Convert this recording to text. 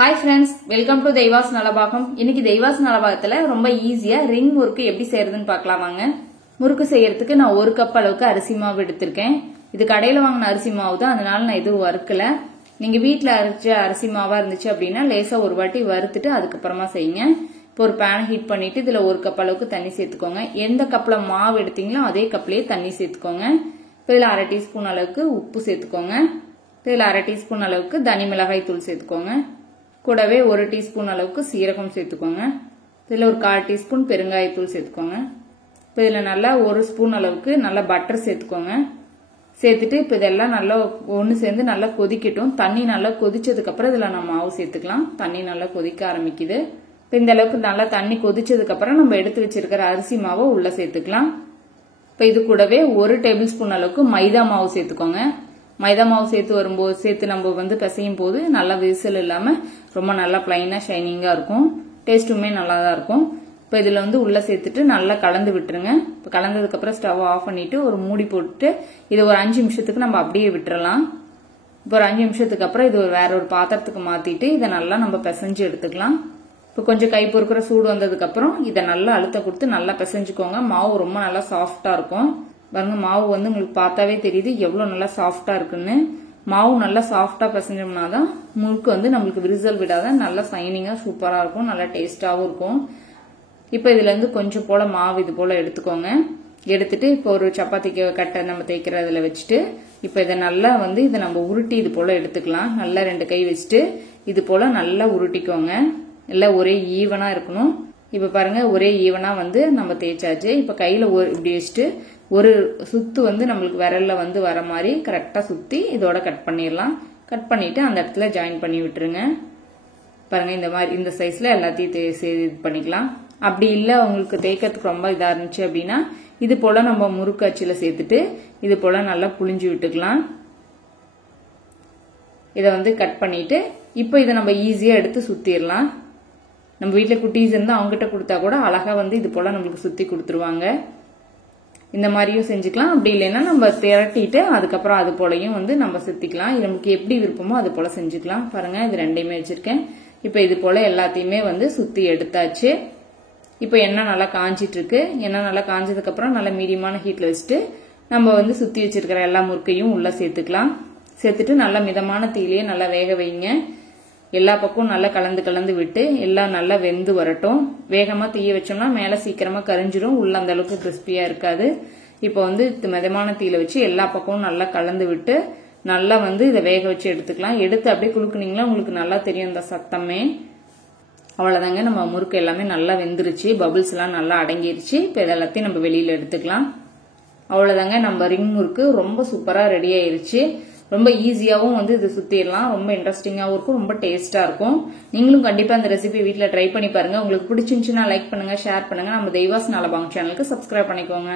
Hi friends, welcome to Deivas Nalabagam. இன்னைக்கு Deivas Nalabagathila ரொம்ப ஈஸியா ரிங் முறுக்கு எப்படி செய்யறதுன்னு பார்க்கலாம் வாங்க. முறுக்கு செய்யறதுக்கு நான் 1 கப் அளவுக்கு அரிசி மாவு எடுத்துர்க்கேன். இது கடையில வாங்குன அரிசி மாவு தான், அதனால நான் எதுவும் வறுக்கல. நீங்க வீட்ல அரைச்ச அரிசி மாவா இருந்துச்சு அப்படினா லேசா ஒரு வாட்டி வறுத்துட்டு அதுக்கு அப்புறமா செய்யுங்க. இப்போ ஒரு pan ஹீட் பண்ணிட்டு இதுல 1 கப் அளவுக்கு தண்ணி சேர்த்துக்கோங்க. எந்த கப்ல மாவு எடுத்தீங்களோ அதே கப்லயே தண்ணி சேர்த்துக்கோங்க. இப்போ இதுல 1/2 டீஸ்பூன் அளவுக்கு உப்பு சேர்த்துக்கோங்க. இதுல 1/2 டீஸ்பூன் அளவுக்கு தனி மிளகாய் தூள் சேர்த்துக்கோங்க. கூடவே 1 டீஸ்பூன் அளவுக்கு சீரகம் சேர்த்துக்கோங்க. இதுல ஒரு 1/4 டீஸ்பூன் பெருங்காயத்தூள் சேர்த்துக்கோங்க. இப்போ இதுல நல்லா 1 ஸ்பூன் அளவுக்கு நல்லா பட்டர் சேர்த்துக்கோங்க. சேர்த்துட்டு இப்போ இதெல்லாம் நல்லா ஒன்று சேர்ந்து நல்லா கொதிக்கட்டும். தண்ணி நல்லா கொதிச்சதுக்கு அப்புறம் இதுல நம்ம மாவு சேர்த்துக்கலாம். தண்ணி நல்லா கொதிக்க ஆரம்பிக்குது. இப்போ இந்த அளவுக்கு நல்லா தண்ணி கொதிச்சதுக்கு அப்புறம் நம்ம எடுத்து வச்சிருக்கிற அரிசி மாவை உள்ள சேர்த்துக்கலாம். இப்போ இது கூடவே 1 டேபிள் ஸ்பூன் அளவுக்கு மைதா மாவு சேர்த்துக்கோங்க. மைதா மாவு சேர்த்து நம்ம பிசையும் போது நல்லா விரிசல் இல்லாம ரொம்ப நல்லா பிளைனா ஷைனிங்கா இருக்கும். டேஸ்ட்டுமே நல்லா தான் இருக்கும். இப்போ இதுல உள்ள சேர்த்துட்டு நல்லா கலந்து விட்டுருங்க. இப்போ கலந்ததுக்கு அப்புறம் ஸ்டவ் ஆஃப் பண்ணிட்டு ஒரு மூடி போட்டு இது ஒரு 5 நிமிஷத்துக்கு நம்ம அப்படியே விட்டுறலாம். இப்போ ஒரு 5 நிமிஷத்துக்கு அப்புறம் இது வேற ஒரு பாத்திரத்துக்கு மாத்திட்டு இதை நல்லா நம்ம பிசைஞ்சு எடுத்துக்கலாம். இப்போ கொஞ்சம் கை பொறுக்கிற சூடு வந்ததுக்கு அப்புறம் இதை நல்லா அழுத்த கொடுத்து நல்லா பிசைஞ்சுக்கோங்க. மாவு ரொம்ப நல்லா சாஃப்டா இருக்கும். பாருங்க, மாவு உங்களுக்கு பார்த்தாவே தெரியுது எவ்வளவு நல்லா சாஃப்டா இருக்குன்னு. மாவு நல்லா சாஃப்டா பிசைஞ்சோம்னா தான் முறுக்கு நம்மளுக்கு விரிசல் விடாத நல்லா சைனிங்கா சூப்பரா இருக்கும், நல்லா டேஸ்டாவும் இருக்கும். இப்ப இதுல கொஞ்சம் போல மாவு இது போல எடுத்துக்கோங்க. எடுத்துட்டு இப்போ ஒரு சப்பாத்திக்கு கட்டை நம்ம தேய்க்கிறதுல வச்சுட்டு இப்ப இதை நல்லா இதை நம்ம உருட்டி இது போல எடுத்துக்கலாம். நல்லா 2 கை வச்சுட்டு இது போல நல்லா உருட்டிக்கோங்க. எல்லாம் ஒரே ஈவனா இருக்கணும். இப்ப பாருங்க, ஒரே ஈவனா நம்ம தேய்ச்சாச்சு. இப்ப கையில இப்படி வச்சுட்டு ஒரு சுத்து நம்மளுக்கு விரல்ல வர மாதிரி கரெக்டா சுத்தி இதோட கட் பண்ணிடலாம். கட் பண்ணிட்டு அந்த இடத்துல ஜாயின் பண்ணி விட்டுருங்க. பாருங்க, இந்த மாதிரி இந்த சைஸ்ல எல்லாத்தையும் இது பண்ணிக்கலாம். அப்படி இல்ல உங்களுக்கு தேய்க்கிறதுக்கு ரொம்ப இதா இருந்துச்சு அப்படின்னா இது போல நம்ம முறுக்கு அச்சுல சேர்த்துட்டு இது போல நல்லா புளிஞ்சு விட்டுக்கலாம். இதை கட் பண்ணிட்டு இப்போ இதை நம்ம ஈஸியா எடுத்து சுத்திடலாம். நம்ம வீட்டுல குட்டீஸ் இருந்தா அவங்ககிட்ட கொடுத்தா கூட அழகா இது போல நம்மளுக்கு சுத்தி கொடுத்துருவாங்க. இந்த மாதிரியும் செஞ்சுக்கலாம். அப்படி இல்லைன்னா நம்ம திரட்டிட்டு அதுக்கப்புறம் அது போலயும் நம்ம சுத்திக்கலாம். நமக்கு எப்படி விருப்பமோ அது போல செஞ்சுக்கலாம். பாருங்க, இது ரெண்டையுமே வச்சிருக்கேன். இப்ப இது போல எல்லாத்தையுமே சுத்தி எடுத்தாச்சு. இப்ப எண்ணெய் நல்லா காஞ்சிட்டு இருக்கு. எண்ணெய் நல்லா காஞ்சதுக்கு அப்புறம் நல்லா மீடியமான ஹீட்ல வச்சுட்டு நம்ம சுத்தி வச்சிருக்கிற எல்லா முறுக்கையும் உள்ள சேர்த்துக்கலாம். சேர்த்துட்டு நல்லா மிதமான தீயிலேயே நல்லா வேக வைங்க. எல்லா பக்கமும் நல்லா கலந்து விட்டு எல்லாம் நல்லா வெந்து வரட்டும். வேகமா தீய வச்சோம்னா மேல சீக்கிரமா கரிஞ்சிடும், உள்ள அந்த அளவுக்கு கிறிஸ்பியா இருக்காது. இப்போ மிதமான தீயில வச்சு எல்லா பக்கமும் நல்லா கலந்து விட்டு நல்லா இதை வேக வச்சு எடுத்துக்கலாம். எடுத்து அப்படியே குலுக்குனீங்களா உங்களுக்கு நல்லா தெரியும் இந்த சத்தமே. அவ்வளவுதாங்க, நம்ம முறுக்கு எல்லாமே நல்லா வெந்துருச்சு. பபிள்ஸ் எல்லாம் நல்லா அடங்கிருச்சு. இப்போ இதெல்லாத்தையும் நம்ம வெளியில எடுத்துக்கலாம். அவ்வளவுதாங்க, நம்ம ரிங் முறுக்கு ரொம்ப சூப்பரா ரெடி ஆயிருச்சு. ரொம்ப ஈஸியாவும் இது சுத்திடலாம். ரொம்ப இன்ட்ரெஸ்டிங்காவும் இருக்கும், ரொம்ப டேஸ்டா இருக்கும். நீங்களும் கண்டிப்பா இந்த ரெசிபி வீட்ல ட்ரை பண்ணி பாருங்க. உங்களுக்கு பிடிச்சிருந்துச்சுன்னா லைக் பண்ணுங்க, ஷேர் பண்ணுங்க. நம்ம தெய்வாஸ் நலபாகம் சேனலுக்கு சப்ஸ்கிரைப் பண்ணிக்கோங்க.